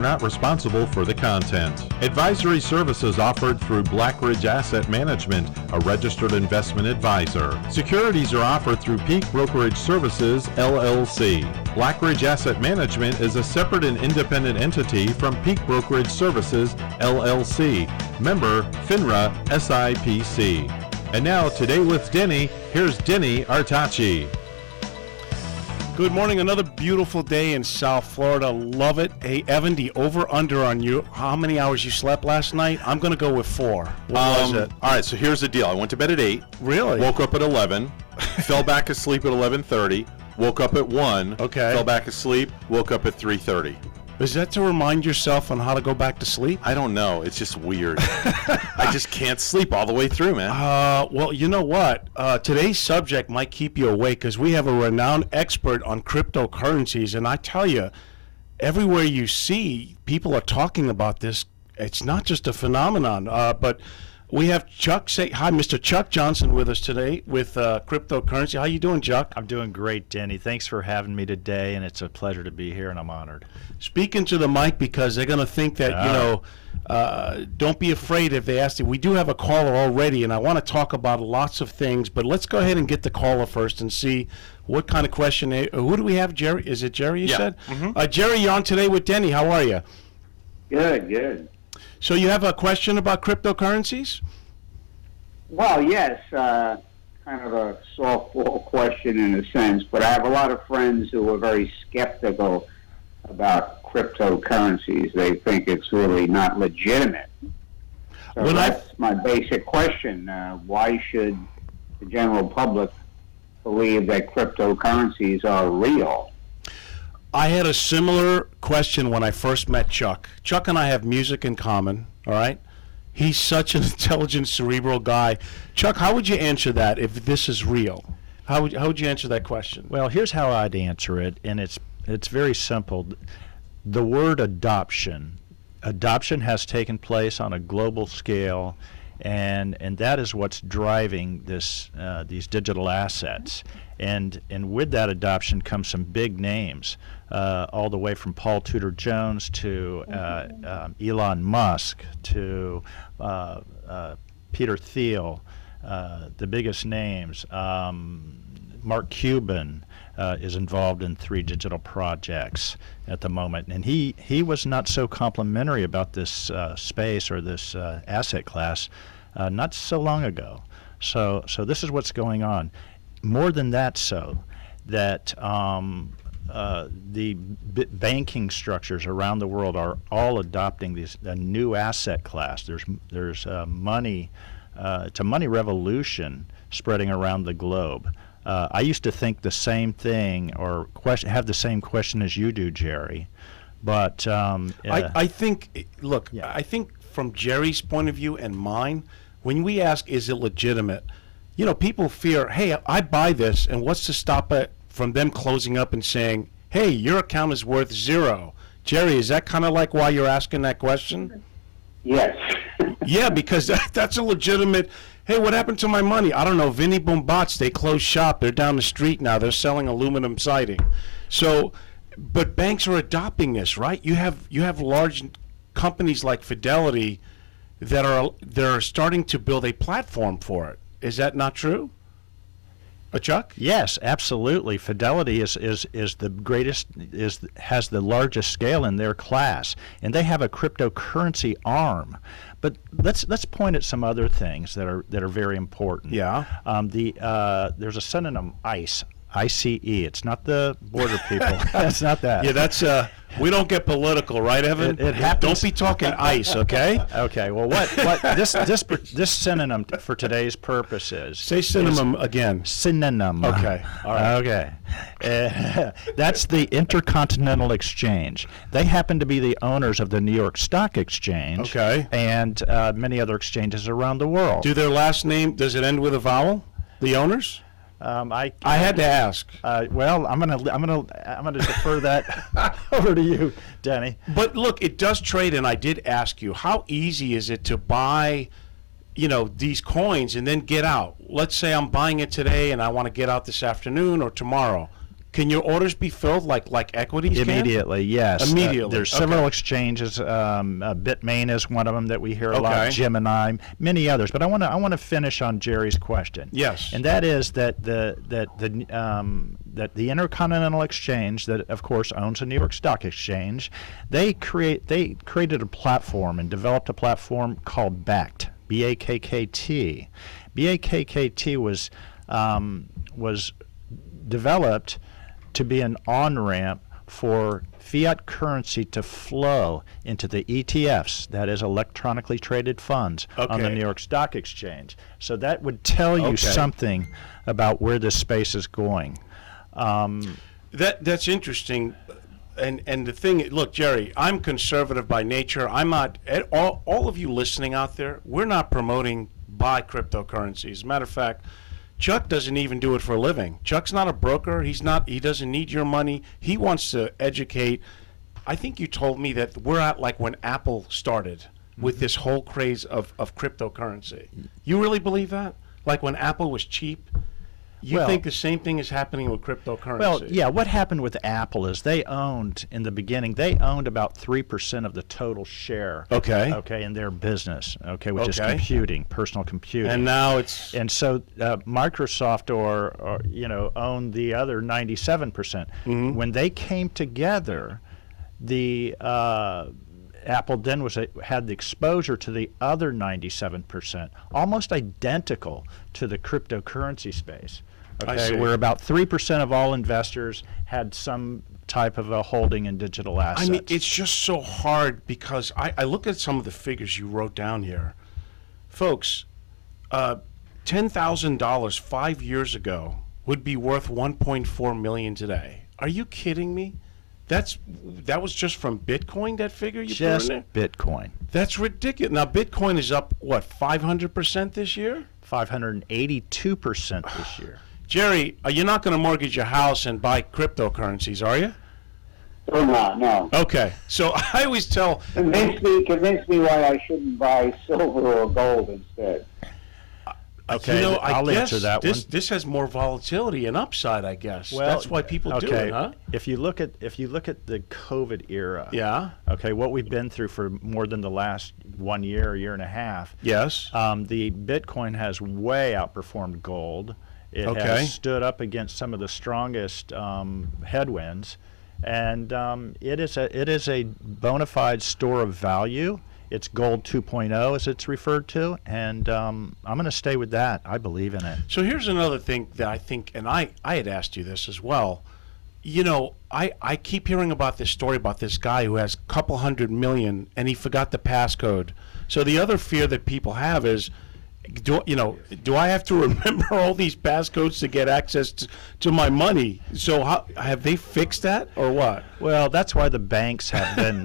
Not responsible for the content. Advisory services offered through Blackridge Asset Management, a registered investment advisor. Securities are offered through Peak Brokerage Services, LLC. Blackridge Asset Management is a separate and independent entity from Peak Brokerage Services, LLC. Member, FINRA, SIPC. And now, today with Denny, here's Denny Artachi. Good morning. Another beautiful day in South Florida. Love it. Hey, Evan, the over-under on you. How many hours you slept last night? I'm going to go with 4. What was it? All right, so here's the deal. I went to bed at 8. Really? Woke up at 11. Fell back asleep at 11:30. Woke up at 1. Okay. Fell back asleep. Woke up at 3:30. Is that to remind yourself on how to go back to sleep? I don't know. It's just weird. I just can't sleep all the way through, man. Well, you know what? Today's subject might keep you awake because we have a renowned expert on cryptocurrencies. And I tell you, everywhere you see, people are talking about this. It's not just a phenomenon. But we have Chuck hi, Mr. Chuck Johnson with us today with cryptocurrency. How you doing, Chuck? I'm doing great, Denny. Thanks for having me today, and it's a pleasure to be here, and I'm honored. Speak into the mic because they're going to think that, don't be afraid if they ask you. We do have a caller already, and I want to talk about lots of things, but let's go ahead and get the caller first and see what kind of question. Who do we have, Jerry? Is it Jerry you said? Mm-hmm. Jerry, you're on today with Denny. How are you? Good. So you have a question about cryptocurrencies? Well, yes, kind of a softball question in a sense, but I have a lot of friends who are very skeptical about cryptocurrencies. They think it's really not legitimate. So that's my basic question. Why should the general public believe that cryptocurrencies are real? I had a similar question when I first met Chuck. Chuck and I have music in common, all right? He's such an intelligent, cerebral guy. Chuck, how would you answer that if this is real? How would you answer that question? Well, here's how I'd answer it, and it's very simple. The word adoption has taken place on a global scale, and that is what's driving these digital assets. And with that adoption comes some big names, all the way from Paul Tudor Jones to Elon Musk to Peter Thiel, the biggest names. Mark Cuban is involved in 3 digital projects at the moment, and he was not so complimentary about this space or this asset class not so long ago. So this is what's going on. More than that, that the banking structures around the world are all adopting a new asset class. There's money. It's a money revolution spreading around the globe. I used to think the same thing or have the same question as you do, Jerry. But I think, look, yeah. I think from Jerry's point of view and mine, when we ask, is it legitimate? People fear, hey, I buy this, and what's to stop it from them closing up and saying, hey, your account is worth 0? Jerry, is that kind of like why you're asking that question? Yes. Yeah, because that's a legitimate, hey, what happened to my money? I don't know, Vinny Boombots, they closed shop. They're down the street now. They're selling aluminum siding. So, but banks are adopting this, right? You have large companies like Fidelity that are starting to build a platform for it. Is that not true? Chuck? Yes, absolutely. Fidelity is the greatest, has the largest scale in their class, and they have a cryptocurrency arm. But let's point at some other things that are very important. Yeah. There's a synonym, ICE. ICE. It's not the border people. It's not that. Yeah, that's we don't get political, right, Evan? It happens. Don't be talking ICE, okay? Okay. Well, what this synonym for today's purposes? Say synonym again. Synonym. Okay. All right. Okay. That's the Intercontinental Exchange. They happen to be the owners of the New York Stock Exchange. Okay. And many other exchanges around the world. Do their last name, does it end with a vowel? The owners? I had to ask. Well, I'm gonna defer that over to you, Denny. But look, it does trade, and I did ask you, how easy is it to buy, these coins and then get out? Let's say I'm buying it today and I want to get out this afternoon or tomorrow. Can your orders be filled like equities can? Immediately, yes. Immediately. There's several exchanges. Bitmain is one of them that we hear a lot. Okay. Gemini, many others. But I want to finish on Jerry's question. Yes. And that is that the Intercontinental Exchange, that of course owns the New York Stock Exchange, they created a platform and developed a platform called BACKT, B-A-K-K-T. B-A-K-K-T was developed to be an on-ramp for fiat currency to flow into the ETFs, that is electronically traded funds, on the New York Stock Exchange. So that would tell you something about where this space is going. That's interesting. And the thing, look, Jerry, I'm conservative by nature. I'm not, all of you listening out there, we're not promoting buy cryptocurrencies. As a matter of fact, Chuck doesn't even do it for a living. Chuck's not a broker. He doesn't need your money. He wants to educate. I think you told me that we're at like when Apple started with this whole craze of cryptocurrency. You really believe that? Like when Apple was cheap? You think the same thing is happening with cryptocurrency? Well, yeah, what happened with Apple is they owned about 3% of the total share. Okay. In their business, which is computing, personal computing. And now it's... And so Microsoft or owned the other 97%. Mm-hmm. When they came together, the Apple then had the exposure to the other 97%, almost identical to the cryptocurrency space. Where about 3% of all investors had some type of a holding in digital assets. I mean, it's just so hard because I look at some of the figures you wrote down here. Folks, $10,000 5 years ago would be worth $1.4 million today. Are you kidding me? That was just from Bitcoin, that figure you put in there? Just Bitcoin. That's ridiculous. Now, Bitcoin is up, what, 500% this year? 582% this year. Jerry, you're not going to mortgage your house and buy cryptocurrencies, are you? Oh, no. Okay. So I always tell... Convince me why I shouldn't buy silver or gold instead. Okay, I'll answer that one. This has more volatility and upside, I guess. Well, that's why people do it, huh? If you look at the COVID era, what we've been through for more than the last 1 year, year and a half. Yes. The Bitcoin has way outperformed gold. It has stood up against some of the strongest headwinds, and it is a bona fide store of value. It's gold 2.0, as it's referred to, and I'm going to stay with that. I believe in it. So here's another thing that I think, and I had asked you this as well. You know, I keep hearing about this story about this guy who has a couple $100 million, and he forgot the passcode. So the other fear that people have is, do I have to remember all these passcodes to get access to my money? So have they fixed that or what? Well, that's why the banks have been.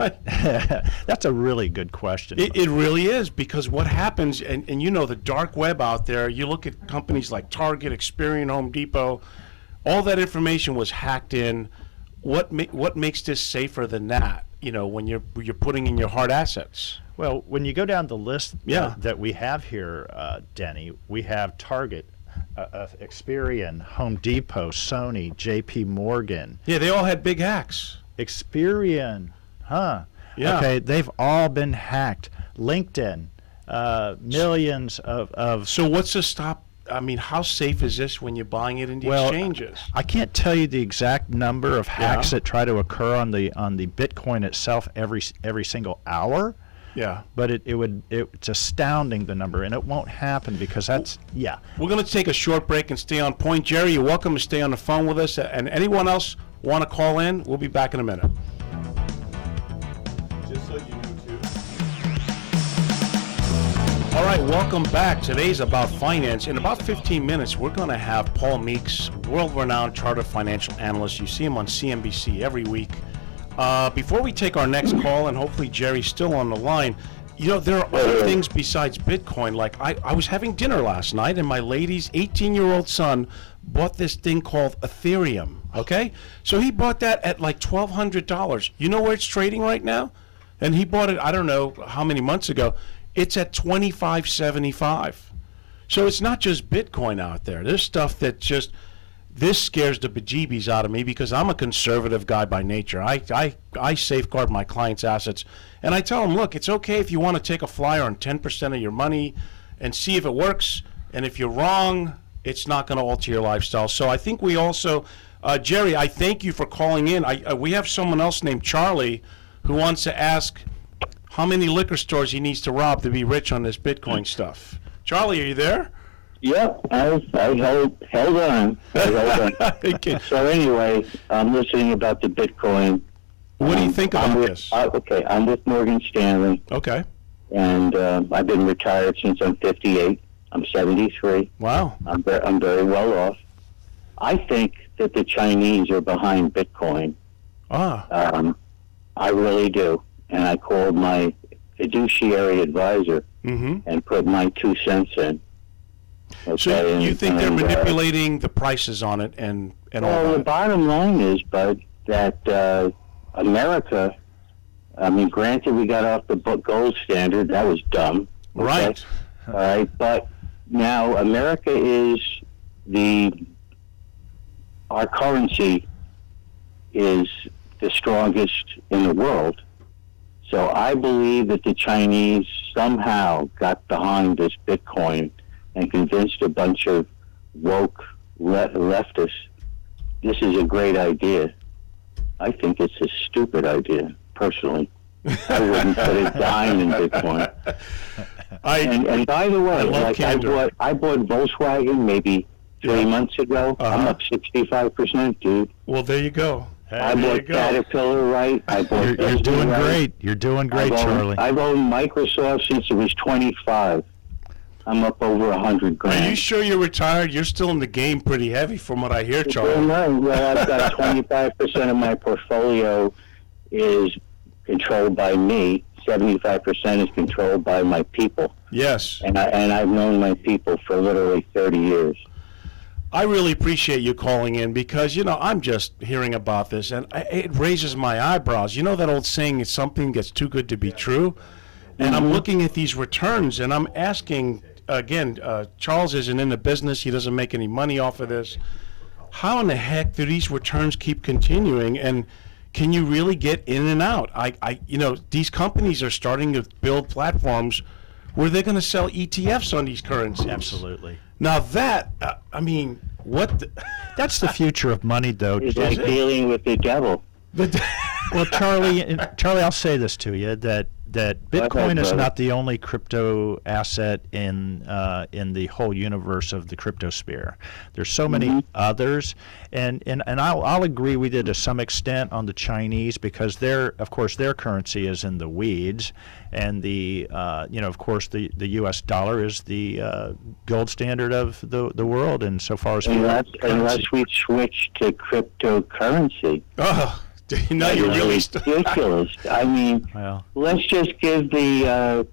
That's a really good question. It really is, because what happens, and the dark web out there, you look at companies like Target, Experian, Home Depot, all that information was hacked in. What makes this safer than that, when you're putting in your hard assets? Well, when you go down the list that we have here, Denny, we have Target, Experian, Home Depot, Sony, J.P. Morgan. Yeah, they all had big hacks. Experian, huh? Yeah. Okay, they've all been hacked. LinkedIn, millions of... So what's to stop? I mean, how safe is this when you're buying it in the exchanges? I can't tell you the exact number of hacks that try to occur on the Bitcoin itself every single hour. Yeah. But it's astounding, the number, and it won't happen because that's, We're going to take a short break and stay on point. Jerry, you're welcome to stay on the phone with us. And anyone else want to call in, we'll be back in a minute. Just so you know, too. All right, welcome back. Today's about finance. In about 15 minutes, we're going to have Paul Meeks, world-renowned chartered financial analyst. You see him on CNBC every week. Before we take our next call, and hopefully Jerry's still on the line, there are other things besides Bitcoin. Like I was having dinner last night, and my lady's 18-year-old son bought this thing called Ethereum, okay? So he bought that at like $1,200. You know where it's trading right now? And he bought it, I don't know how many months ago. It's at $25.75. So it's not just Bitcoin out there. There's stuff that this scares the bejeebies out of me because I'm a conservative guy by nature. I safeguard my clients' assets, and I tell them, look, it's okay if you want to take a flyer on 10% of your money and see if it works, and if you're wrong, it's not going to alter your lifestyle. So I think we also, Jerry, I thank you for calling in. We have someone else named Charlie who wants to ask how many liquor stores he needs to rob to be rich on this Bitcoin stuff. Charlie, are you there? Yep, I held on. Okay. So anyway, I'm listening about the Bitcoin. What do you think about this? Okay, I'm with Morgan Stanley, Okay. and I've been retired since I'm 58. I'm 73. Wow. I'm very well off. I think that the Chinese are behind Bitcoin. Ah. I really do. And I called my fiduciary advisor and put my 2 cents in. Okay, So you think they're manipulating the prices on it and all well, the that? bottom line is, Bud, that America, I mean, granted, we got off the gold standard. That was dumb. Okay? Right. All right. But now America is our currency is the strongest in the world. So I believe that the Chinese somehow got behind this Bitcoin and convinced a bunch of woke leftists this is a great idea. I think it's a stupid idea, personally. I wouldn't put a dime in Bitcoin. And by the way, I bought Volkswagen maybe 3 months ago. I'm up 65%, dude. Well, there you go. I bought Caterpillar, right? I bought You're doing great. You're doing great, Charlie. I've owned Microsoft since it was 25. I'm up over 100 grand. Are you sure you're retired? You're still in the game pretty heavy from what I hear, Charlie. Well, I've got 25% of my portfolio is controlled by me. 75% is controlled by my people. Yes. And I've known my people for literally 30 years. I really appreciate you calling in because, I'm just hearing about this, and it raises my eyebrows. You know that old saying, is something gets too good to be true? And I'm looking at these returns, and I'm asking, again, Charles isn't in the business. He doesn't make any money off of this. How in the heck do these returns keep continuing, and can you really get in and out? These companies are starting to build platforms where they're going to sell ETFs on these currencies. Absolutely. Now that, what? That's the future of money, though. It's like dealing with the devil. Well, Charlie, I'll say this to you, that Bitcoin is not the only crypto asset in the whole universe of the cryptosphere. There's so many others, and I'll agree with you to some extent on the Chinese, because of course their currency is in the weeds, and of course the U.S. dollar is the gold standard of the world, and so far as unless we switch to cryptocurrency. Oh. You're really ridiculous. I mean, let's just give the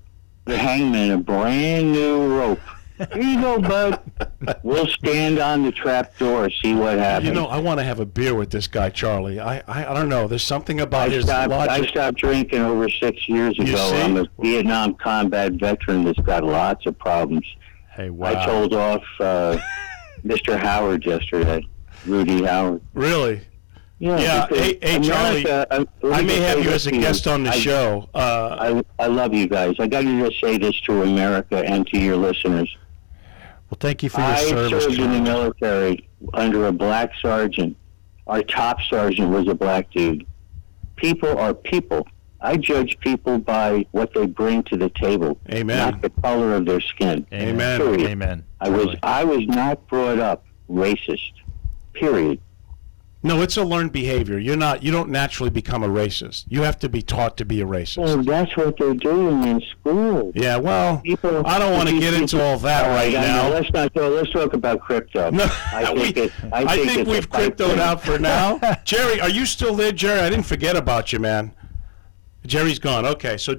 hangman a brand new rope. Here you go, bud. We'll stand on the trap door, see what happens. I want to have a beer with this guy, Charlie. I don't know. There's something about his logic. I stopped drinking over 6 years ago. I'm a Vietnam combat veteran that's got lots of problems. Hey, wow. I told off Mr. Howard yesterday, Rudy Howard. Really? Yeah. Hey, Charlie, I may have you as a guest on the show. I love you guys. I got to just say this to America and to your listeners. Well, thank you for your service. I served in the military under a black sergeant. Our top sergeant was a black dude. People are people. I judge people by what they bring to the table, Amen. Not the color of their skin. Amen. Period. Amen. I was not brought up racist. Period. No, it's a learned behavior. You don't naturally become a racist. You have to be taught to be a racist. Well, that's what they're doing in school. Yeah, well, I don't want to get into all that right now. Let's talk about crypto. No, I think we've cryptoed out for now. Jerry, are you still there, Jerry? I didn't forget about you, man. Jerry's gone. Okay, so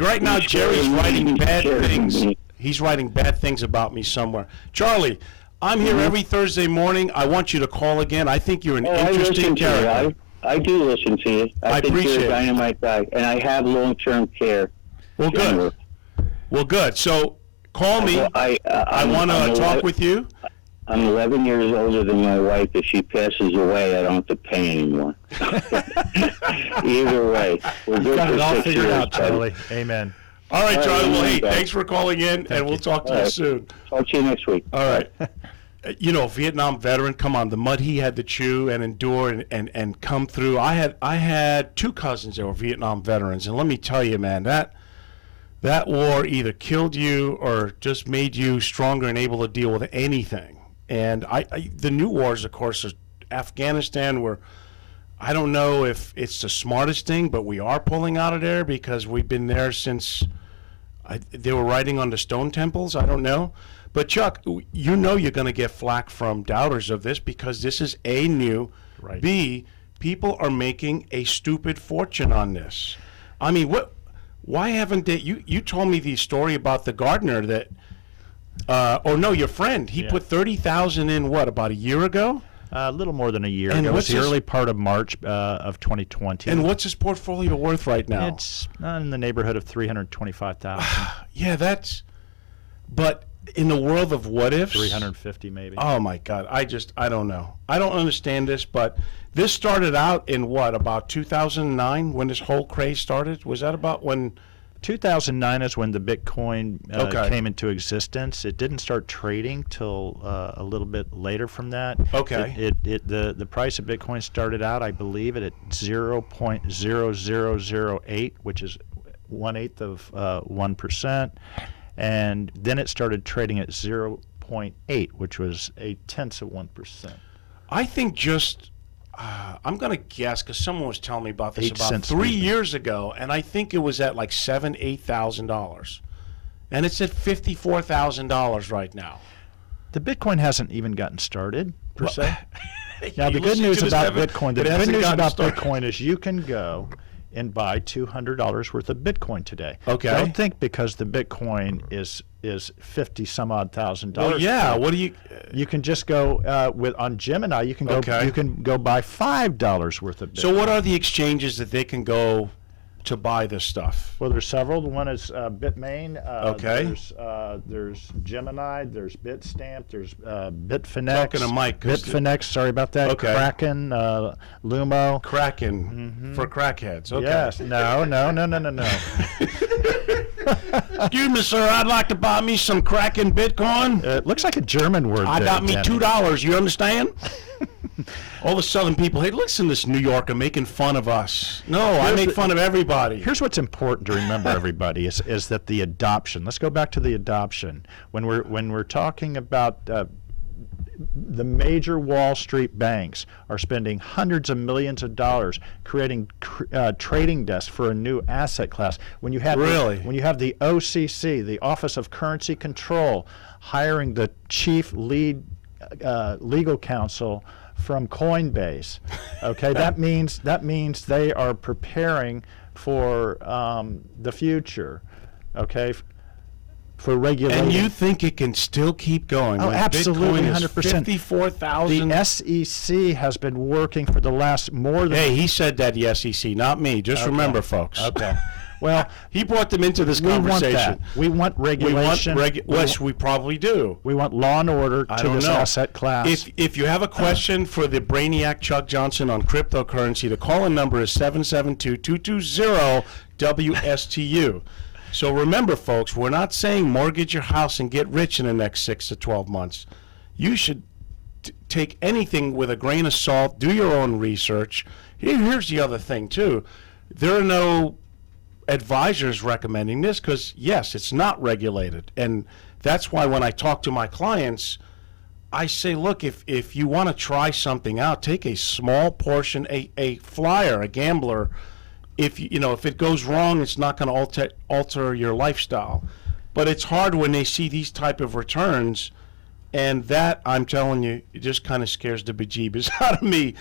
right now Jerry's writing bad things. He's writing bad things about me somewhere. Charlie, I'm here every Thursday morning. I want you to call again. I think you're an interesting character. I do listen to you. I think appreciate you're a dynamite guy, and I have long-term care. Well, good. So call me. I want to talk with you. I'm 11 years older than my wife. If she passes away, I don't have to pay anymore. Either way, we're good Got for it all 6 figured years, out, buddy. Charlie. Amen. All right, All right, Charlie. Well, hey, bye. thanks for calling in, and we'll talk to you All right. soon. Talk to you next week. All right. You know, Vietnam veteran, come on, the mud he had to chew and endure and come through. I had two cousins that were Vietnam veterans, and let me tell you, man, that war either killed you or just made you stronger and able to deal with anything. And the new wars, of course, are Afghanistan, where I don't know if it's the smartest thing, but we are pulling out of there because we've been there since they were writing on the stone temples. I don't know. But, Chuck, you know you're going to get flack from doubters of this because this is A, new, Right. B, people are making a stupid fortune on this. I mean, why haven't they? You told me the story about the gardener that, your friend. He Yeah. put 30,000 in about a year ago? A little more than a year And ago. It what's was the his- early part of March of 2020. And what's his portfolio worth right now? It's in the neighborhood of 325,000, Yeah, but in the world of what ifs, 350 maybe. Oh my God, I don't know. I don't understand this, but this started out in about 2009 when this whole craze started? Was that about when? 2009 is when the Bitcoin Okay. came into existence. It didn't start trading till a little bit later from that. Okay. The price of Bitcoin started out, I believe, at 0.0008, which is 1/8 of 1%, and then it started trading at 0.8, which was 0.8 of 1%. I think just, I'm going to guess because someone was telling me about this 8 about cents, 3 excuse me. years ago, and I think it was at like $7,000-8,000, and it's at $54,000 right now. The Bitcoin hasn't even gotten started, per se. Now, You the good listen news to this, about Evan? Bitcoin, It hasn't gotten about started. Bitcoin is you can go and buy $200 worth of Bitcoin today. Okay. Don't think because the Bitcoin is 50 some odd $1,000. Well, yeah. What do you? You can just go on Gemini. You can go. Okay. You can go buy $5 worth of Bitcoin. So what are the exchanges that they can go to buy this stuff? Well, there's several. One is Bitmain. Okay. There's Gemini. There's Bitstamp. There's Bitfinex. Talking to Mike, 'cause Bitfinex. Sorry about that. Okay. Kraken. Lumo. Kraken for crackheads. Okay. Yes. No. Excuse me, sir. I'd like to buy me some Kraken Bitcoin. It looks like a German word. I there, got me Denny. $2. You understand? All the Southern people, hey, listen, this New Yorker making fun of us. No, I make fun of everybody. Here's what's important to remember, everybody, is that the adoption. Let's go back to the adoption. When we're talking about the major Wall Street banks are spending hundreds of millions of dollars creating trading desks for a new asset class. When you have when you have the OCC, the Office of Currency Control, hiring the chief legal counsel from Coinbase, okay, that means they are preparing for the future, okay, for regulation. And you think it can still keep going? Oh, when absolutely, Bitcoin is 100%. 54,000. The SEC has been working for the last more than. Hey, he said that, the SEC, not me. Just remember, folks. Okay. Well, He brought them into this we want conversation. that. We want regulation. Yes, we probably do. We want law and order I to don't this know. asset class. If you have a question for the brainiac Chuck Johnson on cryptocurrency, the call-in number is 772-220-WSTU. So remember, folks, we're not saying mortgage your house and get rich in the next 6 to 12 months. You should take anything with a grain of salt, do your own research. Here's the other thing, too. There are no advisors recommending this because, yes, it's not regulated. And that's why when I talk to my clients, I say, look, if you want to try something out, take a small portion, a flyer, a gambler. If it goes wrong, it's not going to alter your lifestyle. But it's hard when they see these type of returns, and that, I'm telling you, it just kind of scares the bejeebus out of me.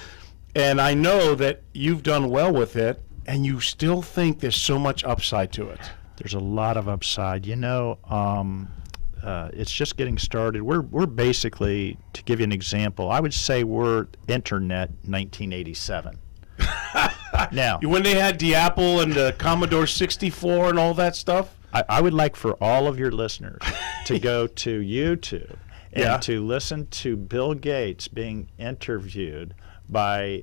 And I know that you've done well with it, and you still think there's so much upside to it. There's a lot of upside. It's just getting started. We're basically, to give you an example, I would say we're internet 1987. Now, When they had the Apple and the Commodore 64 and all that stuff? I would like for all of your listeners to go to YouTube And Yeah. to listen to Bill Gates being interviewed by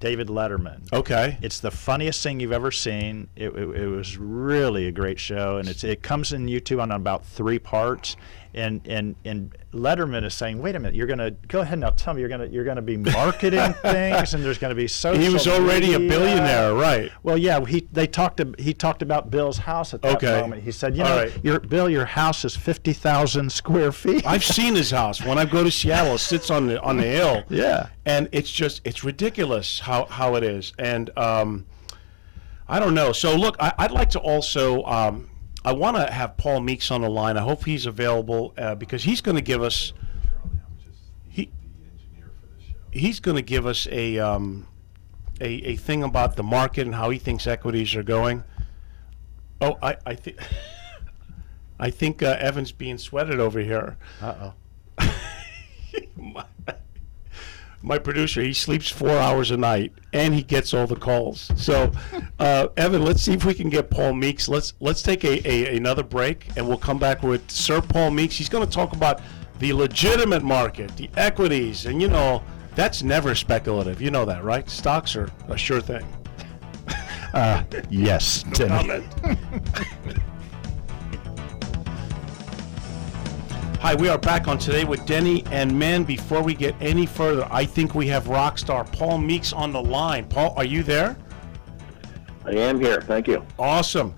David Letterman. Okay. It's the funniest thing you've ever seen. It was really a great show, and it comes in YouTube on about 3 parts. And Letterman is saying, "Wait a minute, you're gonna go ahead now. Tell me you're gonna be marketing things, and there's gonna be social." He was already a media." billionaire, right? Well, yeah. He talked about Bill's house at that Okay. moment. He said, "You All know, right. your house is 50,000 square feet." I've seen his house. When I go to Seattle, it sits on the hill. Yeah. And it's ridiculous how it is. And I don't know. So look, I'd like to also I want to have Paul Meeks on the line. I hope he's available because he's going to give us he's going to give us a thing about the market and how he thinks equities are going. Oh, I think I think Evan's being sweated over here. Uh-oh. My producer, he sleeps 4 hours a night, and he gets all the calls. So, Evan, let's see if we can get Paul Meeks. Let's take another break, and we'll come back with Sir Paul Meeks. He's going to talk about the legitimate market, the equities, and that's never speculative. You know that, right? Stocks are a sure thing. Yes, No Denny. comment. Hi, we are back on Today with Denny, and man, before we get any further, I think we have rock star Paul Meeks on the line. Paul, are you there? I am here. Thank you. Awesome.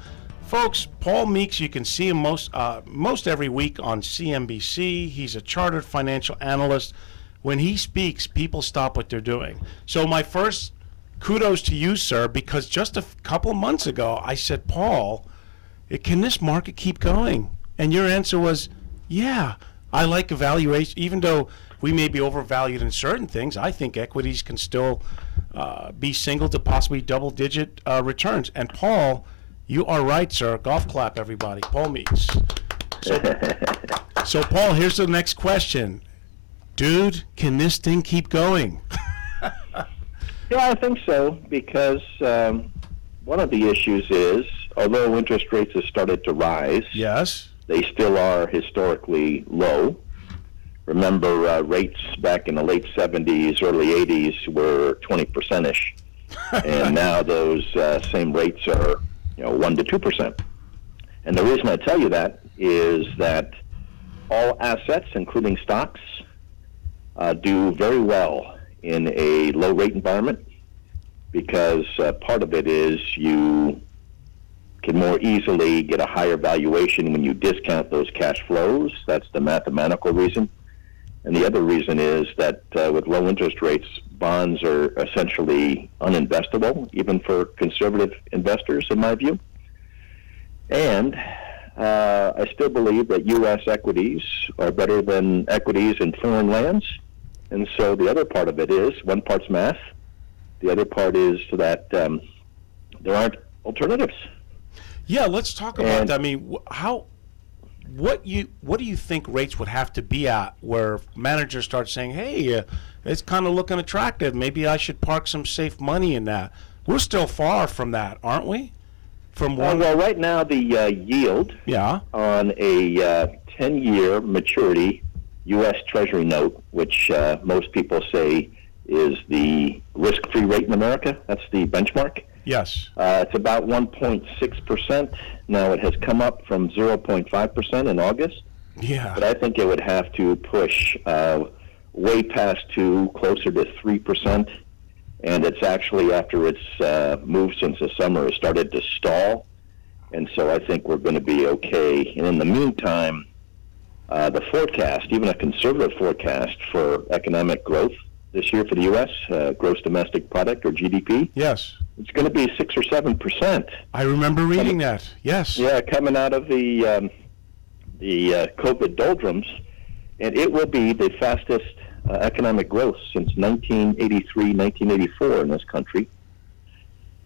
Folks, Paul Meeks, you can see him most every week on CNBC. He's a chartered financial analyst. When he speaks, people stop what they're doing. So my first kudos to you, sir, because just a couple months ago, I said, Paul, can this market keep going? And your answer was, yeah, I like evaluation. Even though we may be overvalued in certain things, I think equities can still be single to possibly double-digit returns. And Paul, you are right, sir. Golf clap, everybody. Paul Meeks. So Paul, here's the next question. Dude, can this thing keep going? Yeah, I think so, because one of the issues is, although interest rates have started to rise, Yes. they still are historically low. Remember, rates back in the late 70s, early 80s were 20%-ish. And now those same rates are 1 to 2%. And the reason I tell you that is that all assets, including stocks, do very well in a low rate environment, because part of it is you can more easily get a higher valuation when you discount those cash flows. That's the mathematical reason. And the other reason is that with low interest rates, bonds are essentially uninvestable, even for conservative investors, in my view. And I still believe that U.S. equities are better than equities in foreign lands. And so the other part of it is, one part's math, the other part is that there aren't alternatives. Yeah, let's talk about that. I mean, what do you think rates would have to be at where managers start saying, hey, it's kind of looking attractive. Maybe I should park some safe money in that. We're still far from that, aren't we? From one. Well, right now the yield on a 10-year maturity U.S. Treasury note, which most people say is the risk-free rate in America. That's the benchmark. Yes. It's about 1.6%. Now, it has come up from 0.5% in August. Yeah. But I think it would have to push way past 2, closer to 3%. And it's actually, after its move since the summer, has started to stall. And so I think we're going to be okay. And in the meantime, the forecast, even a conservative forecast for economic growth this year for the U.S., gross domestic product, or GDP, Yes. it's going to be 6 or 7%. I remember reading that. Yes. Yeah, coming out of the COVID doldrums, and it will be the fastest economic growth since 1983, 1984 in this country.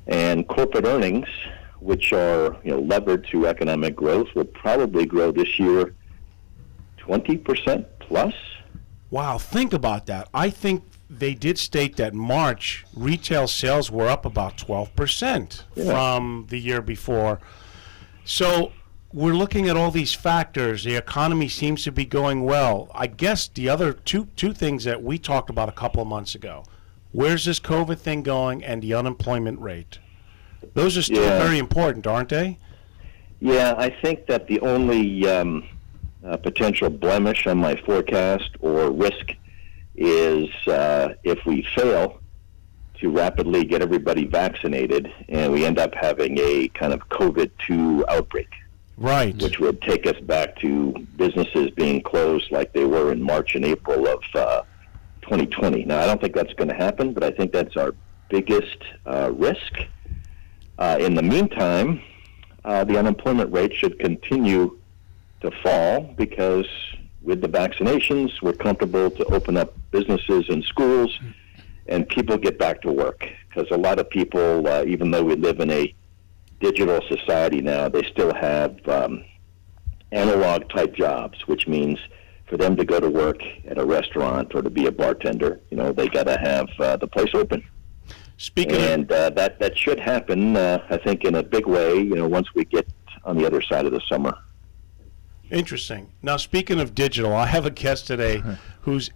And corporate earnings, which are levered to economic growth, will probably grow this year 20% plus. Wow, think about that. I think they did state that March retail sales were up about 12% from the year before. So we're looking at all these factors. The economy seems to be going well. I guess the other two things that we talked about a couple of months ago, where's this COVID thing going, and the unemployment rate. Those are still very important, aren't they? Yeah, I think that the only potential blemish on my forecast or risk is if we fail to rapidly get everybody vaccinated and we end up having a kind of COVID-2 outbreak. Right. Which would take us back to businesses being closed like they were in March and April of 2020. Now, I don't think that's going to happen, but I think that's our biggest risk. In the meantime, the unemployment rate should continue to fall because with the vaccinations, we're comfortable to open up businesses and schools and people get back to work. Because a lot of people, even though we live in a digital society now, they still have analog type jobs, which means for them to go to work at a restaurant or to be a bartender, they got to have the place open. That should happen, I think, in a big way, once we get on the other side of the summer. Interesting. Now, speaking of digital, I have a guest today who's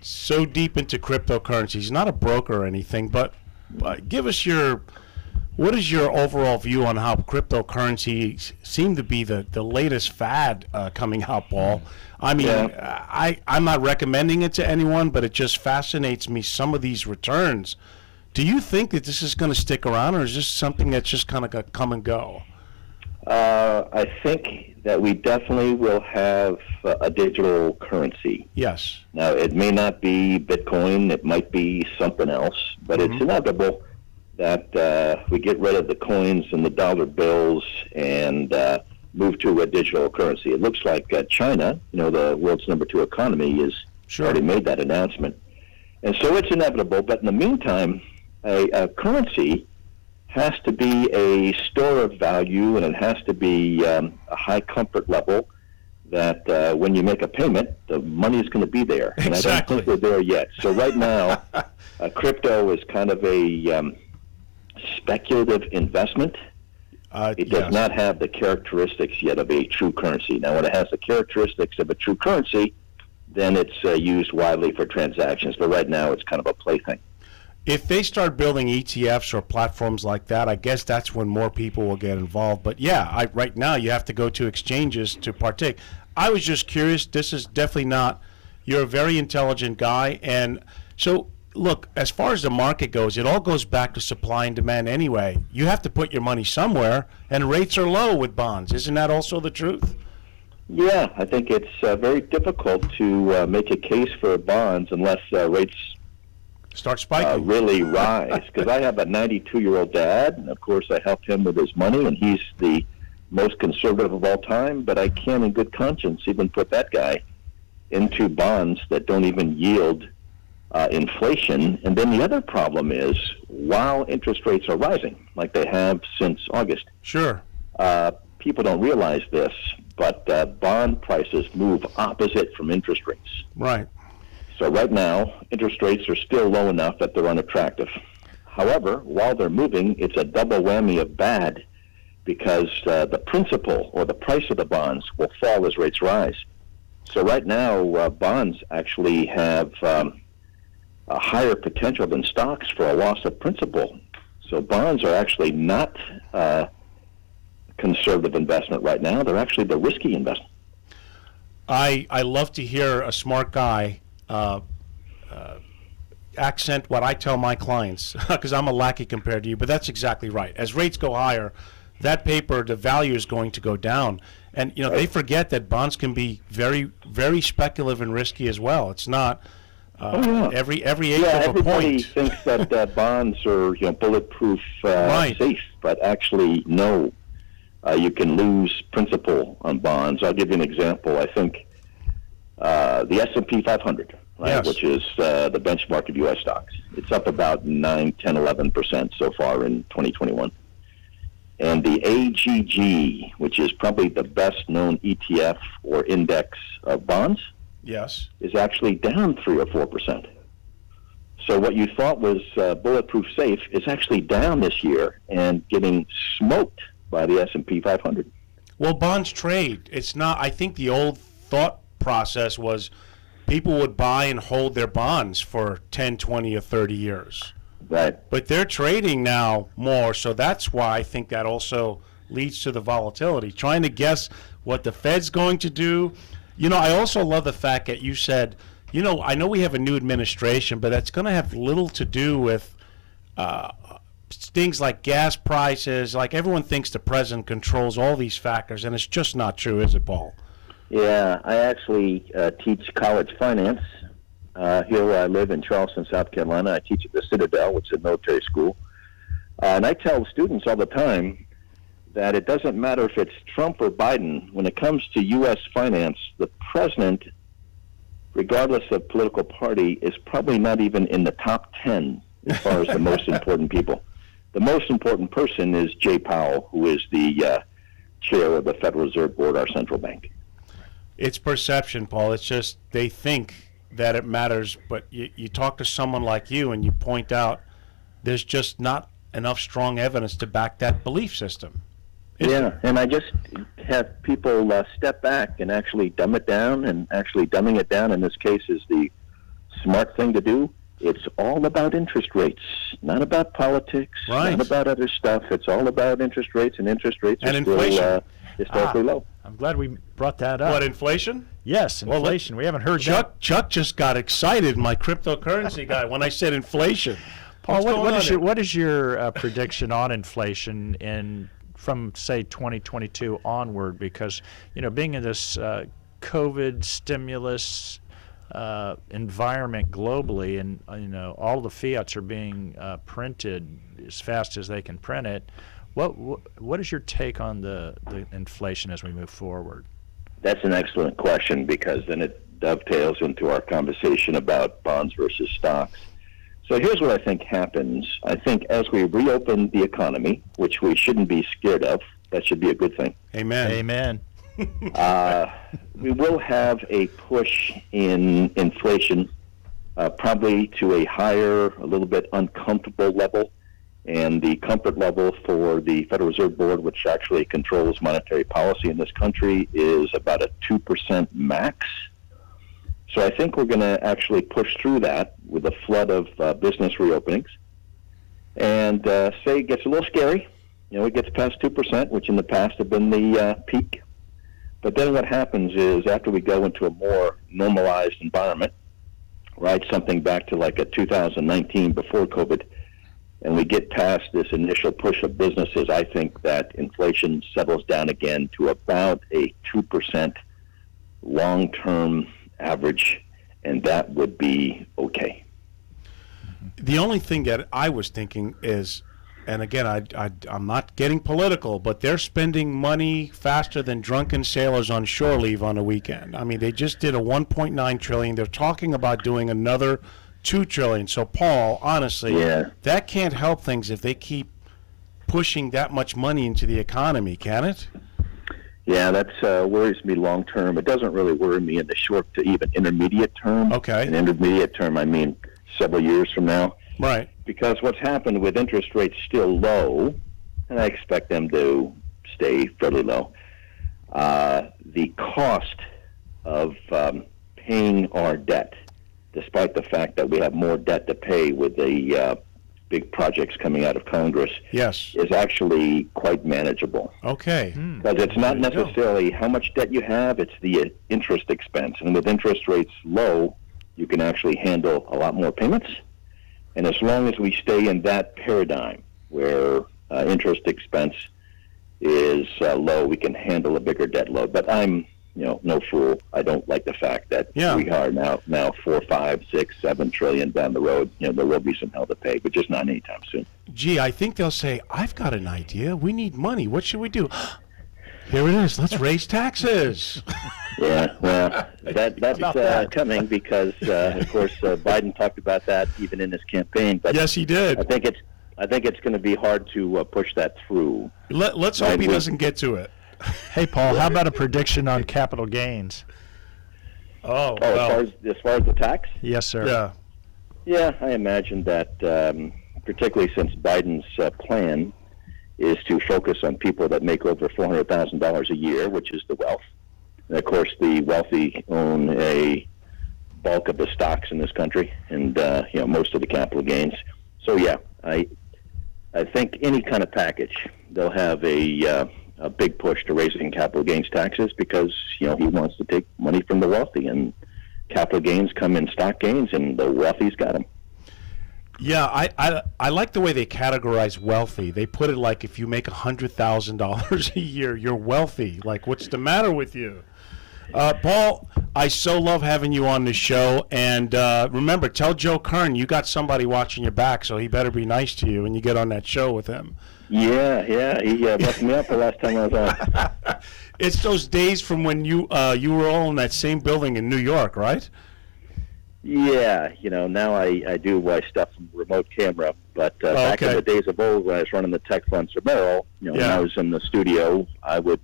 so deep into cryptocurrencies. He's not a broker or anything, but give us what is your overall view on how cryptocurrencies seem to be the latest fad coming out, Paul? I mean, I'm not recommending it to anyone, but it just fascinates me, some of these returns. Do you think that this is going to stick around, or is this something that's just kind of going to come and go? I think that we definitely will have a digital currency. Yes. Now, it may not be Bitcoin, it might be something else, but it's inevitable that we get rid of the coins and the dollar bills and move to a digital currency. It looks like China, the world's number 2 economy, has already made that announcement. And so it's inevitable, but in the meantime, a currency has to be a store of value, and it has to be a high comfort level that when you make a payment, the money is going to be there. And I don't think we're there yet. So right now, crypto is kind of a speculative investment. It does not have the characteristics yet of a true currency. Now, when it has the characteristics of a true currency, then it's used widely for transactions. But right now, it's kind of a plaything. If they start building ETFs or platforms like that, I guess that's when more people will get involved. But yeah, right now you have to go to exchanges to partake. I was just curious. This is definitely not. You're a very intelligent guy, and so look. As far as the market goes, it all goes back to supply and demand anyway. You have to put your money somewhere, and rates are low with bonds. Isn't that also the truth? Yeah, I think it's very difficult to make a case for bonds unless rates start spiking, really rise. Because I have a 92-year-old dad, and of course I helped him with his money, and he's the most conservative of all time, but I can't in good conscience even put that guy into bonds that don't even yield inflation. And then the other problem is, while interest rates are rising, like they have since August, people don't realize this, but bond prices move opposite from interest rates. Right. So right now, interest rates are still low enough that they're unattractive. However, while they're moving, it's a double whammy of bad because the principal or the price of the bonds will fall as rates rise. So right now, bonds actually have a higher potential than stocks for a loss of principal. So bonds are actually not conservative investment right now. They're actually the risky investment. I love to hear a smart guy accent what I tell my clients, because I'm a lackey compared to you, but that's exactly right. As rates go higher, that paper, the value is going to go down. And, they forget that bonds can be very, very speculative and risky as well. It's not every eighth of a point. Everybody thinks that bonds are, bulletproof safe, but actually, no. You can lose principal on bonds. I'll give you an example. I think the S&P 500, which is the benchmark of U.S. stocks, it's up about 9, 10, 11% so far in 2021. And the AGG, which is probably the best-known ETF or index of bonds, is actually down 3 or 4%. So what you thought was bulletproof safe is actually down this year and getting smoked by the S&P 500. Well, bonds trade. It's not. I think the old thought process was people would buy and hold their bonds for 10, 20, or 30 years. Right. But they're trading now more, so that's why I think that also leads to the volatility. Trying to guess what the Fed's going to do. You know, I also love the fact that you said, you know, I know we have a new administration, but that's going to have little to do with things like gas prices. Like, everyone thinks the president controls all these factors, and it's just not true, is it, Paul? Yeah, I actually teach college finance here where I live in Charleston, South Carolina. I teach at the Citadel, which is a military school. And I tell students all the time that it doesn't matter if it's Trump or Biden. When it comes to U.S. finance, the president, regardless of political party, is probably not even in the top 10 as far as the most important people. The most important person is Jay Powell, who is the chair of the Federal Reserve Board, our central bank. It's perception, Paul. It's just they think that it matters, but you talk to someone like you and you point out there's just not enough strong evidence to back that belief system. Yeah, and I just have people step back and actually dumb it down, and actually dumbing it down in this case is the smart thing to do. It's all about interest rates, not about politics, right. Not about other stuff. It's all about interest rates, and interest rates and are inflation. Still historically low. I'm glad we brought that up. What, inflation? Yes, inflation. We haven't heard that. Chuck just got excited, my cryptocurrency guy, when I said inflation. Paul, what is your prediction on inflation from, say, 2022 onward? Because, you know, being in this COVID stimulus environment globally, and, you know, all the fiats are being printed as fast as they can print it, what is your take on the inflation as we move forward? That's an excellent question, because then it dovetails into our conversation about bonds versus stocks. So here's what I think happens. I think as we reopen the economy, which we shouldn't be scared of, that should be a good thing. Amen. Amen. We will have a push in inflation, probably to a higher, a little bit uncomfortable level. And the comfort level for the Federal Reserve Board, which actually controls monetary policy in this country, is about a 2% max. So I think we're going to actually push through that with a flood of business reopenings. And say it gets a little scary. You know, it gets past 2%, which in the past have been the peak. But then what happens is, after we go into a more normalized environment, right, something back to like a 2019 before COVID, and we get past this initial push of businesses, I think that inflation settles down again to about a 2% long-term average, and that would be okay. The only thing that I was thinking is, and again, I'm not getting political, but they're spending money faster than drunken sailors on shore leave on a weekend. I mean, they just did a $1.9 trillion. They're talking about doing another $2 trillion. So, Paul, honestly, that can't help things if they keep pushing that much money into the economy, can it? Yeah, that worries me long term. It doesn't really worry me in the short to even intermediate term. Okay. In intermediate term, I mean several years from now. Right. Because what's happened with interest rates still low, and I expect them to stay fairly low, the cost of paying our debt, despite the fact that we have more debt to pay with the big projects coming out of Congress, yes, is actually quite manageable. Okay. Because it's not necessarily how much debt you have, it's the interest expense. And with interest rates low, you can actually handle a lot more payments. And as long as we stay in that paradigm where interest expense is low, we can handle a bigger debt load. But I'm, no fool. I don't like the fact that we are now 4, 5, 6, 7 trillion down the road. There will be some hell to pay, but just not anytime soon. Gee, I think they'll say, I've got an idea. We need money. What should we do? Here it is. Let's raise taxes. Yeah, well, that's coming because, of course, Biden talked about that even in his campaign. But yes, he did. I think it's going to be hard to push that through. Let's hope he doesn't get to it. Hey, Paul, how about a prediction on capital gains? Well. As far as the tax? Yes, sir. Yeah, I imagine that, particularly since Biden's plan is to focus on people that make over $400,000 a year, which is the wealth. And of course, the wealthy own a bulk of the stocks in this country, and most of the capital gains. So yeah, I think any kind of package, they'll have a big push to raising capital gains taxes because he wants to take money from the wealthy, and capital gains come in stock gains, and the wealthy's got them. Yeah, I like the way they categorize wealthy. They put it like if you make $100,000 a year, you're wealthy. Like, what's the matter with you? Paul, I so love having you on the show. And remember, tell Joe Kern you got somebody watching your back, so he better be nice to you when you get on that show with him. Yeah, he messed me up the last time I was on. It's those days from when you were all in that same building in New York, right? Yeah, now I do stuff from remote camera, but back in the days of old when I was running the tech funds for Merrill, when I was in the studio, I would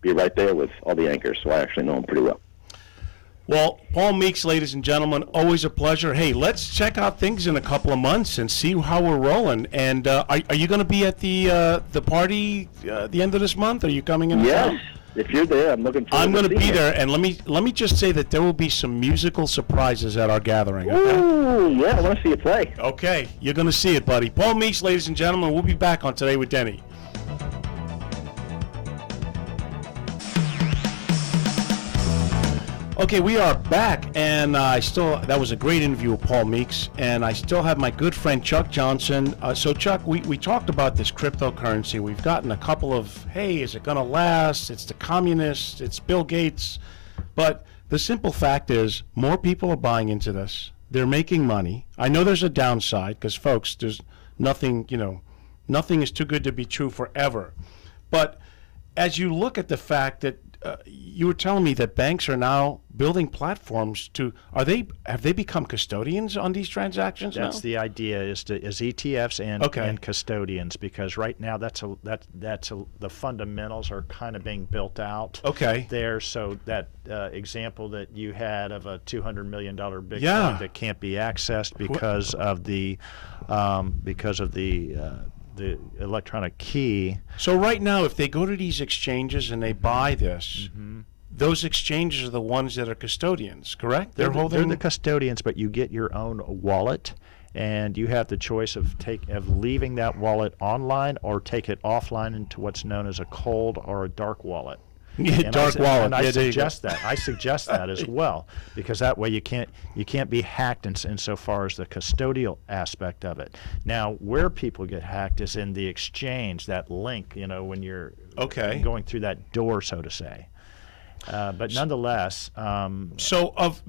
be right there with all the anchors, so I actually know them pretty well. Well, Paul Meeks, ladies and gentlemen, always a pleasure. Hey, let's check out things in a couple of months and see how we're rolling. And are you going to be at the party the end of this month? Are you coming in? Yes. If you're there, I'm looking forward I'm going to be it. there, and let me just say that there will be some musical surprises at our gathering. Okay? Ooh, yeah, I want to see you play. Okay, you're going to see it, buddy. Paul Meeks, ladies and gentlemen, we'll be back on Today with Denny. Okay, we are back, and that was a great interview with Paul Meeks, and I still have my good friend Chuck Johnson. So Chuck, we talked about this cryptocurrency. We've gotten a couple of, hey, is it going to last? It's the communists, it's Bill Gates. But the simple fact is, more people are buying into this. They're making money. I know there's a downside, because folks, there's nothing, nothing is too good to be true forever. But as you look at the fact that you were telling me that banks are now building platforms have they become custodians on these transactions now? That's the idea, is ETFs and custodians, because right now the fundamentals are kind of being built out there. So that example that you had of a $200 million Bitcoin that can't be accessed because of the electronic key. So right now, if they go to these exchanges and they buy this, those exchanges are the ones that are custodians, correct? They're the custodians, but you get your own wallet, and you have the choice of leaving that wallet online or take it offline into what's known as a cold or a dark wallet. Dark wallet. And I suggest that. I suggest that as well, because that way you can't be hacked insofar as the custodial aspect of it. Now, where people get hacked is in the exchange, that link, when you're going through that door, so to say. But nonetheless,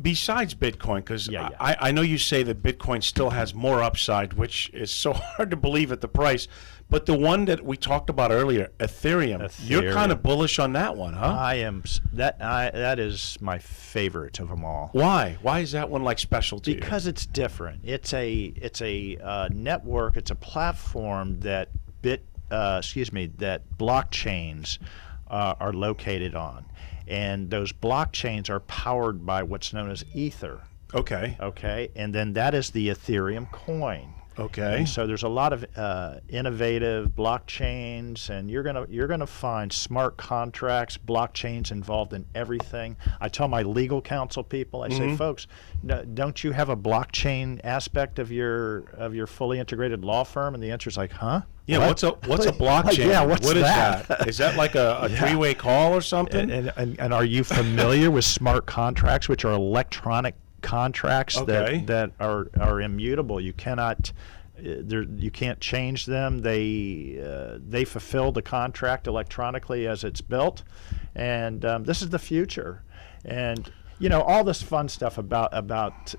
besides Bitcoin, because I know you say that Bitcoin still has more upside, which is so hard to believe at the price. But the one that we talked about earlier, Ethereum. You're kind of bullish on that one, huh? I am. That is my favorite of them all. Why? Why is that one special to you? Because it's different. It's a network. It's a platform that that blockchains are located on, and those blockchains are powered by what's known as Ether. Okay. And then that is the Ethereum coin. Okay. And so there's a lot of innovative blockchains, and you're gonna find smart contracts, blockchains involved in everything. I tell my legal counsel people, I say, folks, don't you have a blockchain aspect of your fully integrated law firm? And the answer is huh? Yeah. What's a blockchain? Yeah. What is that? Is that like a three-way call or something? And are you familiar with smart contracts, which are electronic contracts that are immutable? You cannot you can't change them. They fulfill the contract electronically as it's built, and this is the future. And all this fun stuff about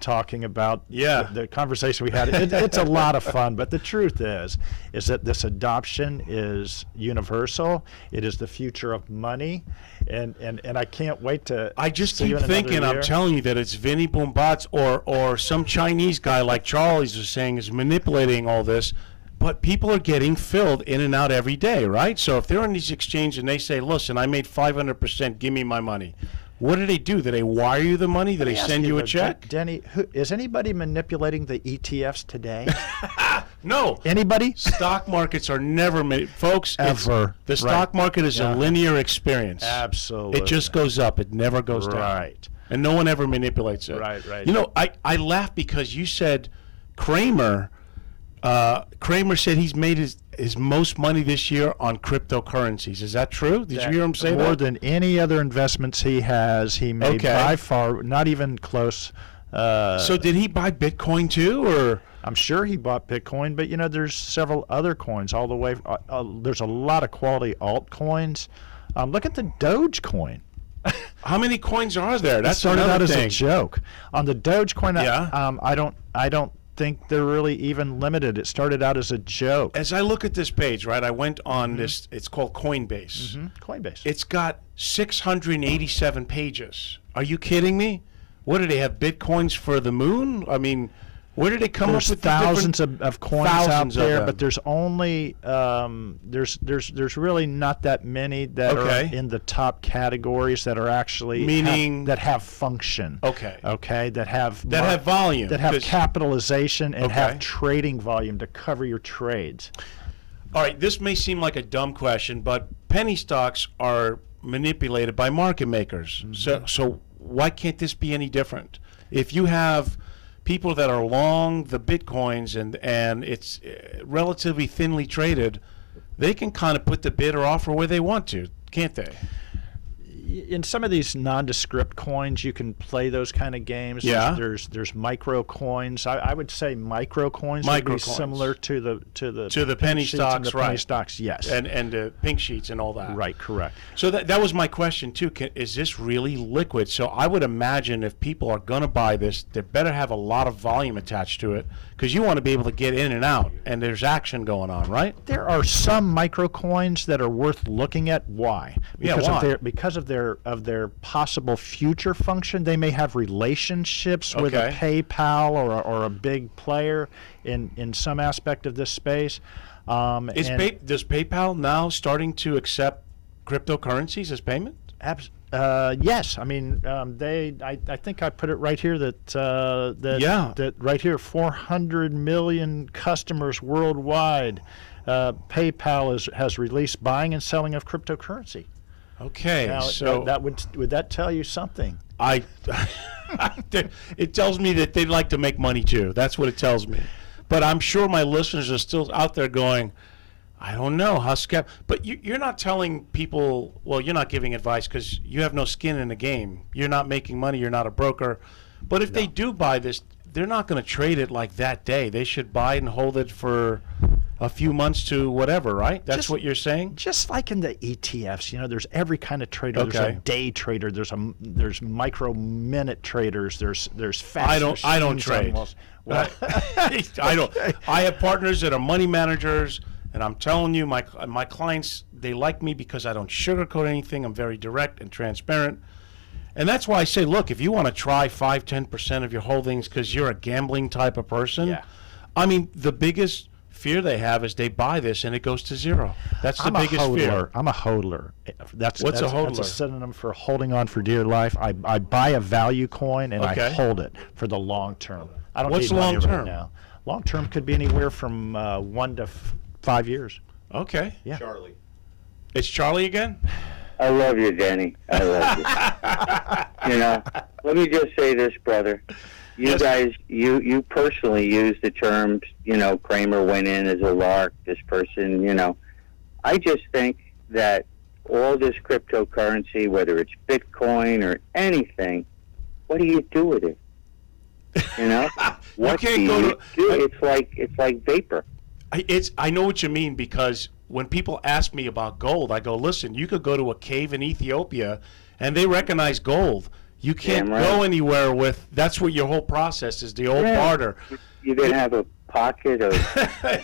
talking about the conversation we had. It's a lot of fun, but the truth is that this adoption is universal. It is the future of money, and I can't wait to. I just keep thinking. I'm telling you that it's Vinny Boombots or some Chinese guy like Charlie's was saying is manipulating all this. But people are getting filled in and out every day, right? So if they're on these exchanges and they say, "Listen, I made 500%. Give me my money." What do? Do they wire you the money? Do they send you a check? Denny, is anybody manipulating the ETFs today? No. Anybody? Stock markets are never folks. Ever. The stock market is a linear experience. Absolutely. It just goes up. It never goes down. Right. And no one ever manipulates it. Right. You know, I laugh because you said Kramer said he's made his most money this year on cryptocurrencies. Is that true? Did you hear him say that? More than any other investments he has, he made by far, not even close. So did he buy Bitcoin too, or? I'm sure he bought Bitcoin, but there's several other coins all the way. There's a lot of quality altcoins. Look at the Dogecoin. How many coins are there? That started out as thing. a joke. On the Dogecoin, Yeah. I don't think they're really even limited. It started out as a joke. As I look at this page, right, I went on this. It's called Coinbase. Coinbase. It's got 687 pages. Are you kidding me? What do they have? Bitcoins for the moon? I mean, where did they come There's up with thousands of coins thousands out of there, them. but there's only there's really not that many that Okay. are in the top categories that are actually Meaning- that have function. Okay. That have volume, that have 'cause- capitalization and Okay. have trading volume to cover your trades. All right, this may seem like a dumb question, but penny stocks are manipulated by market makers. So why can't this be any different? If you have people that are long the Bitcoins and it's relatively thinly traded, they can kind of put the bid or offer where they want to, can't they? In some of these nondescript coins, you can play those kind of games. Yeah. There's micro coins. I would say micro coins would be Microcoins. similar to the penny sheets and stocks, the penny right. stocks. Yes. And the pink sheets and all that. Right. Correct. So that was my question too. Is this really liquid? So I would imagine if people are going to buy this, they better have a lot of volume attached to it because you want to be able to get in and out, and there's action going on, right? There are some micro coins that are worth looking at. Why? Yeah, Because why? of their possible future function. They may have relationships with a Okay. PayPal or a big player in some aspect of this space. Does PayPal now starting to accept cryptocurrencies as payment? Yes, I mean I think I put it right here that right here 400 million customers worldwide. PayPal has released buying and selling of cryptocurrency. Okay, Now, so would that tell you something? it tells me that they'd like to make money too. That's what it tells me. But I'm sure my listeners are still out there going, I don't know how but you're not telling people. Well, you're not giving advice because you have no skin in the game. You're not making money. You're not a broker. But if they do buy this, they're not going to trade it like that day. They should buy it and hold it for a few months to whatever, right? That's what you're saying? Just like in the ETFs, there's every kind of trader. There's a Okay. day trader. There's micro minute traders. There's fast. I don't machines on trade. walls. Well, I don't. I have partners that are money managers, and I'm telling you, my clients, they like me because I don't sugarcoat anything. I'm very direct and transparent. And that's why I say, look, if you want to try 5-10% of your holdings because you're a gambling type of person, Yeah. I mean, the biggest fear they have is they buy this and it goes to zero. That's the biggest fear. I'm a hodler. What's a That's hodler? a synonym for holding on for dear life. I buy a value coin and I Okay. hold it for the long term. I don't What's need money long term? right now. Long term could be anywhere from 1 to 5 years. Okay. Yeah. Charlie. It's Charlie again? I love you, Denny. I love you. Let me just say this, brother. You Yes. guys, you personally use the terms, Kramer went in as a lark, this person, I just think that all this cryptocurrency, whether it's Bitcoin or anything, what do you do with it? What can't do go you to- do? It's like vapor. I know what you mean because when people ask me about gold, I go, listen, you could go to a cave in Ethiopia and they recognize gold. You can't Damn right. go anywhere with, that's what your whole process is, the old Yeah. barter. You didn't have a pocket of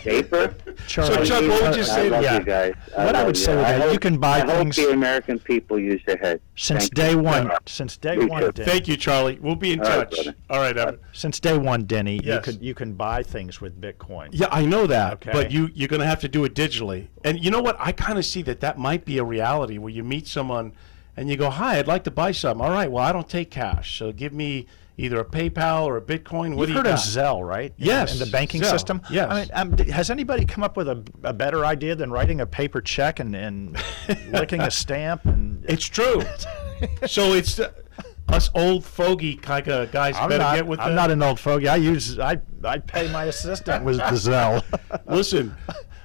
vapor. So Chuck, what would you say I to love that? you guys. What I would say with that, you can buy I things hope the American people use their heads. since Thank day you. one. Since day Me one, too. Denny. Thank you, Charlie. We'll be in All right, touch. brother. All right, Evan. Since day one, Denny, Yes. you can buy things with Bitcoin. Yeah, I know that, Okay. but you're going to have to do it digitally. And you know what? I kind of see that might be a reality where you meet someone and you go, hi, I'd like to buy something. All right, well, I don't take cash, so give me, either a PayPal or a Bitcoin? What You've do you heard of got? Zelle, right? Yes, In the banking Zelle, system? yes. I mean, has anybody come up with a better idea than writing a paper check and licking a stamp? And It's true. So it's us old fogey kind of guys get with I'm that. not an old fogey. I pay my assistant with the Zelle. Listen,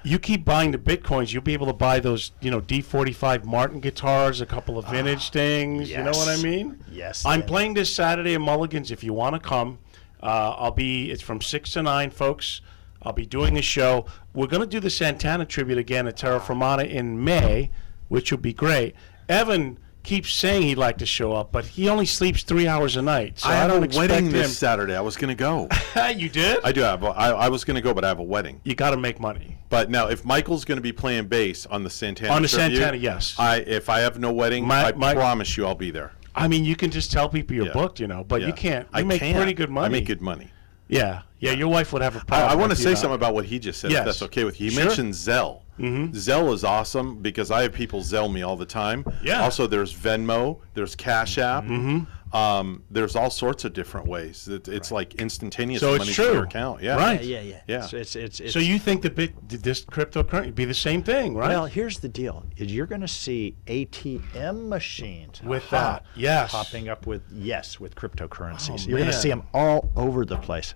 you keep buying the Bitcoins, you'll be able to buy those, D45 Martin guitars, a couple of vintage things. You know what I yes. mean? Yes. I'm playing this Saturday at Mulligan's. If you want to come, it's from 6 to 9, folks. I'll be doing a show. We're going to do the Santana tribute again at Terra Firmata in May, which will be great. Evan keeps saying he'd like to show up, but he only sleeps 3 hours a night. So I have don't a expect wedding him. this Saturday. I was going to go. You did? I do have. I was going to go, but I have a wedding. You got to make money. But now, if Michael's going to be playing bass on the Santana tribute, Santana, yes. If I have no wedding, I promise you I'll be there. I mean, you can just tell people you're booked, but you can't. You make pretty good money. I make good money. Yeah. Your wife would have a problem. I want to with say you something about what he just said, Yes. if that's okay with you. He Sure. mentioned Zelle. Mm-hmm. Zelle is awesome because I have people Zelle me all the time. Yeah. Also, there's Venmo, there's Cash App. Mm-hmm. There's all sorts of different ways. It's like instantaneous So it's money true. to your account. Yeah. Right. Yeah. So it's So you think this cryptocurrency would be the same thing, right? Well, here's the deal: is you're going to see ATM machines With that, yes. popping up with cryptocurrencies. Oh, You're going to man. see them all over the place.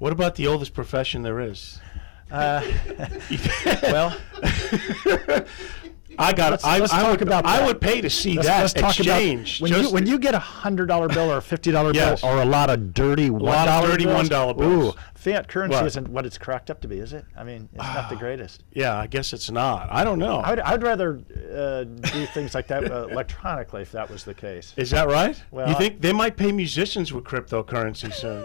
What about the oldest profession there is? Well, Let's talk about I that. would pay to see let's that talk exchange. about when you get $100 bill or a $50 Yes. bill or a lot of dirty $1 lot of dirty bills. $1 bills. Ooh, fiat currency What? isn't what it's cracked up to be, is it? I mean, it's not the greatest. Yeah, I guess it's not. I don't know. I'd rather do things like that electronically if that was the case. Is that right? Well, you think they might pay musicians with cryptocurrency soon?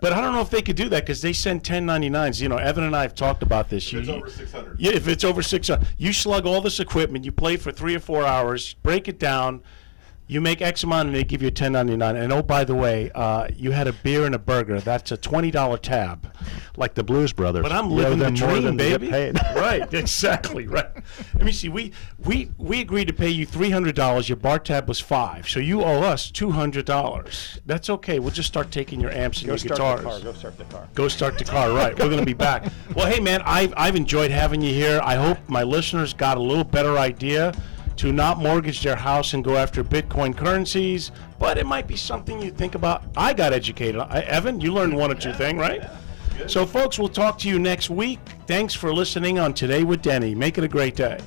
But I don't know if they could do that because they send 1099s. Evan and I have talked about this. If it's over 600. Yeah, if it's over 600. You slug all this equipment, you play for 3 or 4 hours, break it down, you make X amount, and they give you a 1099. And oh, by the way, you had a beer and a burger. That's a $20 tab. like the Blues Brothers. But I'm You owe living the them more dream, than they get baby. paid. Right, exactly, right. Let me see. We agreed to pay you $300. Your bar tab was $5, so you owe us $200. That's okay. We'll just start taking your amps and Go your start guitars. the car. Go start the car. Go start the car. Right. We're going to be back. Well, hey man, I've enjoyed having you here. I hope my listeners got a little better idea to not mortgage their house and go after Bitcoin currencies, but it might be something you think about. I got educated. Evan, you learned one or two things, right? So, folks, we'll talk to you next week. Thanks for listening on Today with Denny. Make it a great day.